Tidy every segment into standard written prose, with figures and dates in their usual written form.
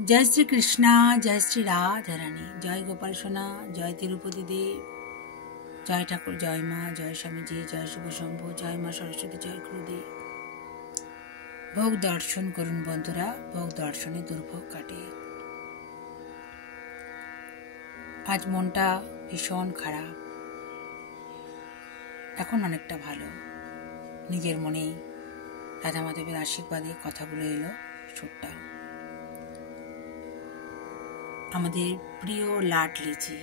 जय श्री कृष्णा, जय श्री राधा रानी, जय गोपाल सोना, जय तिरुपति देव, जय ठाकुर, जय माँ, जय स्वामी जी, जय शुभ शंभु, जय माँ सरस्वती, जय गुरुदेव। भोग दर्शन करुन बंधुरा, भोग दर्शने दुर्भोग काटे। आज मनटा भीषण खाराप, এখন অনেকটা ভালো। নিজের মনেই রাধা মাধবের আশীর্বাদে কথাগুলো এলো সুরটা। আমাদের প্রিয় লাডলিজি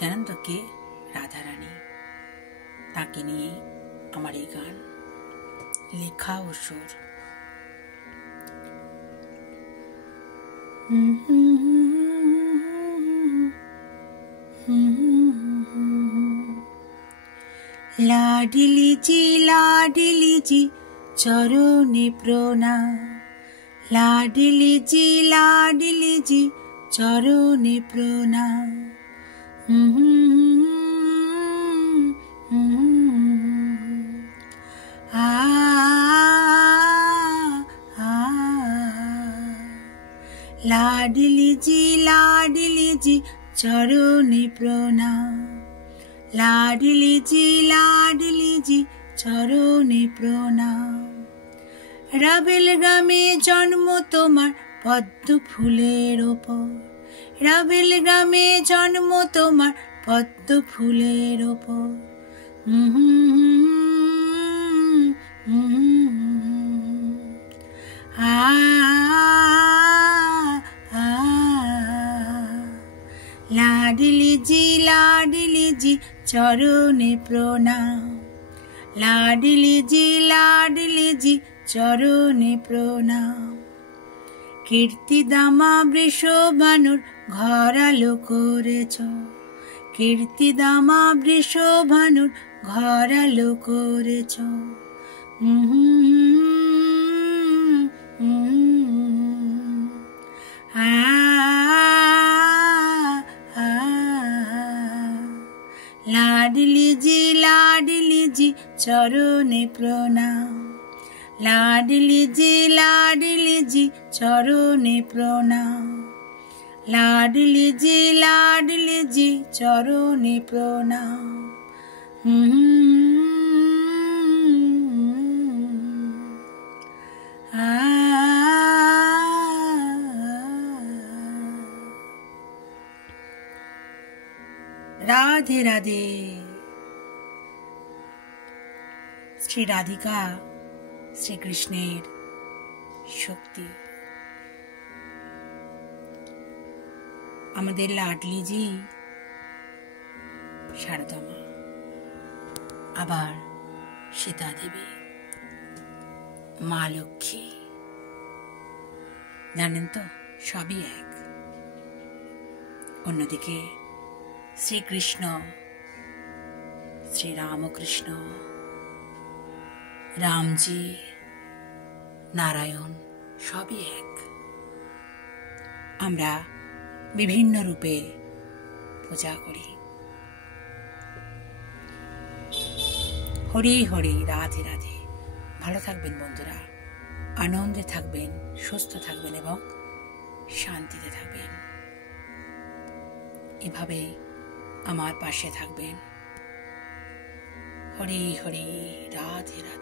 জানেন তো কে? রাধা রানী। তাকে নিয়ে আমার এই গান, লেখা ও সুর। लाडली जी चरणे प्रणाम, लाडली जी चरणे प्रणाम। लाडली जी चरणे प्रणाम, लाडली जी चरणे प्रणाम। राबेल ग्रामे जन्म तोमार पद्म फुलेर ओपर, राबेल ग्रामे जन्म तोमार पद्म फुलेर ओपर। लाडली जी चरणे प्रणाम, लाडली जी चरणे प्रणाम। कीर्तिदामा वृषभानुर घर आलो करेছ, कीर्तिदामा वृषभानुर घर आलो करेছ। लाडली जी चरणे प्रणाम, लाडली जी चरणे प्रणाम, लाडली जी चरणे प्रणाम। राधे राधे। श्री राधिका श्री कृष्णेर शक्ति। आमादेर लाडली जी शारदा मा, आबार सीता देवी, मा लक्ष्मी, जानेन तो सबई एक। अन्यदिके श्री कृष्ण, श्री रामकृष्ण, रामजी, नारायण सबई एक। आमरा विभिन्न रूपे पूजा करी। हरे हरे, राधे राधे। भालो थाकबेन बंधुरा, आनंदे थाकबेन, सुस्थ थाकबेन एबं शांतिते थाकबेन। एभाবে আমার পাশে থাকবেন। হরে হরে, রাধে রাধে।